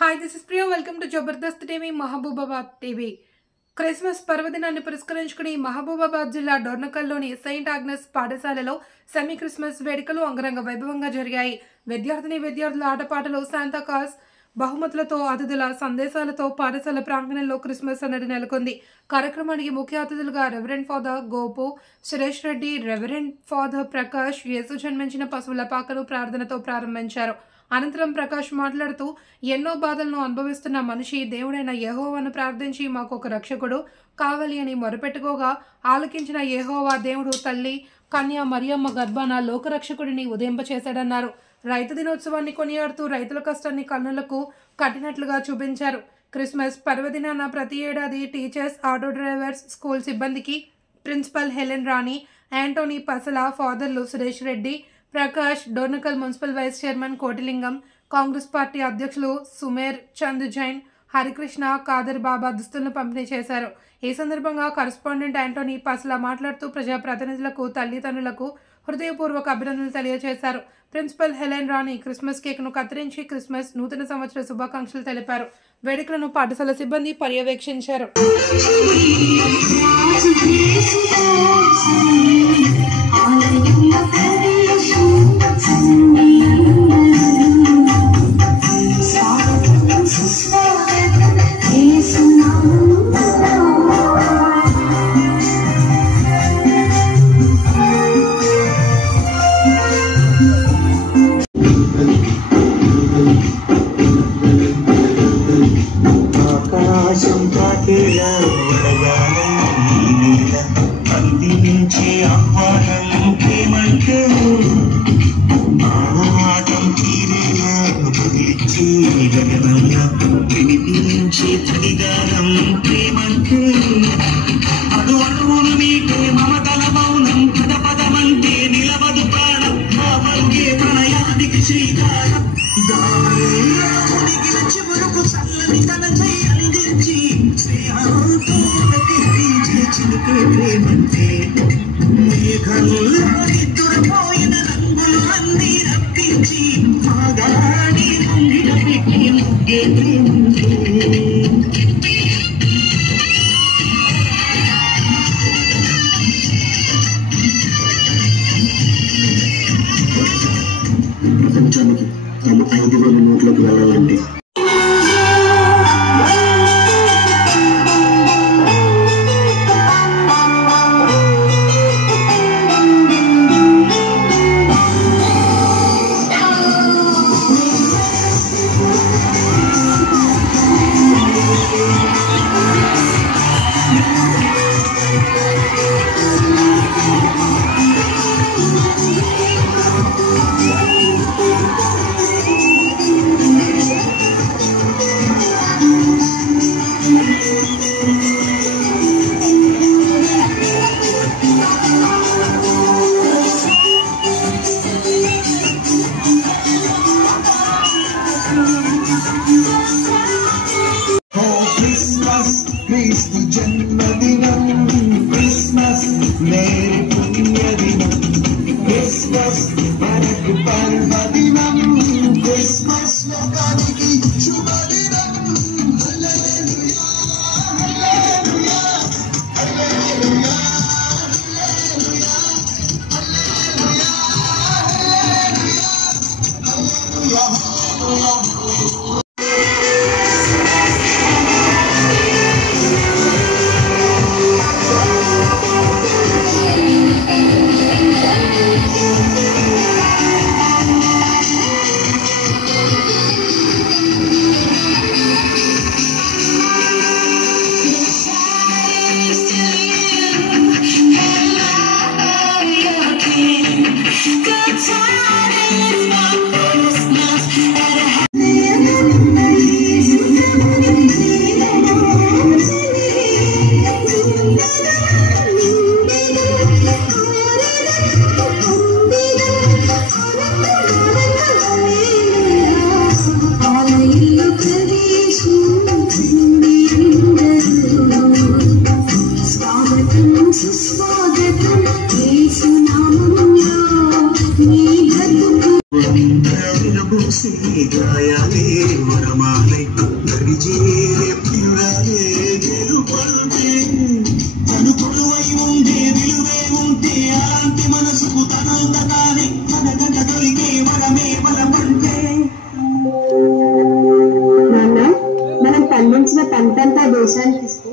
Hi, this is Priya. Welcome to Jabardast TV, Mahabubabad TV. Christmas పర్వదినాన్ని పురస్కరించుకుని మహబూబాబాద్ జిల్లా డోర్నకల్లోని Saint Agnes పాఠశాలలో semi Christmas వేడుకలు అంగరంగ వైభవంగా జరిగాయి. విద్యార్థుల ఆటపాటలు, శాంతాక్లాస్ బహుమతులతో, అతిథుల సందేశాలతో పాఠశాల ప్రాంగణంలో క్రిస్మస్ సందడి నెలకొంది. కార్యక్రమానికి ముఖ్య అతిథులుగా reverend father Gopu Suresh Reddy, reverend father Prakash Yesu జన్మించిన పశువుల పాకను ప్రార్థనతో ప్రారంభించారు. అనంతరం ప్రకాష్ మాట్లాడుతూ, ఎన్నో బాధలను అనుభవిస్తున్న మనిషి దేవుడైన యెహోవాను ప్రార్థించి మాకు ఒక రక్షకుడు కావాలి అని మొరపెట్టుకోగా ఆలకించిన యెహోవా దేవుడు తల్లి కన్య మరియమ్మ గర్భాన లోకరక్షకుడిని ఉదయింపచేశాడన్నారు. రైతు దినోత్సవాన్ని కొనియాడుతూ రైతుల కష్టాన్ని కన్నులకు కట్టినట్లుగా చూపించారు. క్రిస్మస్ పర్వదినాన ప్రతి ఏడాది టీచర్స్, ఆటో డ్రైవర్స్, స్కూల్ సిబ్బందికి principal Helen Rani, Antony Pasala, ఫాదర్లు Suresh Reddy, Prakash, Dornakal municipal vice chairman Kotilingam, Congress party అధ్యక్షులు సుమేర్ చంద్ జైన్, హరికృష్ణ, కాదర్ బాబా దుస్తులను పంపిణీ చేశారు. ఈ సందర్భంగా కరెస్పాండెంట్ యాంటోనీ పసల మాట్లాడుతూ ప్రజాప్రతినిధులకు, తల్లిదండ్రులకు హృదయపూర్వక అభినందనలు తెలియజేశారు. ప్రిన్సిపల్ హెలెన్ రాణి క్రిస్మస్ కేక్ను కత్తిరించి క్రిస్మస్ నూతన సంవత్సర శుభాకాంక్షలు తెలిపారు. వేడుకలను పాఠశాల సిబ్బంది పర్యవేక్షించారు. ప్రపంచానికి తమ 5,000 నోట్లకు వెళ్ళాలంటే క్రీస్తు జన్మదినం, క్రిస్మస్ మేరీ పుణ్యదినం, క్రిస్మస్ మనకు పర్వదినం, క్రిస్మస్ లోకానికి శుభదినం. హల్లెలూయా హల్లెలూయా హల్లెలూయా హల్లెలూయా హల్లెలూయా హల్లెలూయా హల్లెలూయా. గాయాలే వరమాలై అంతంతా దేశానికి ఇస్తే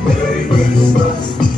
Merry Christmas.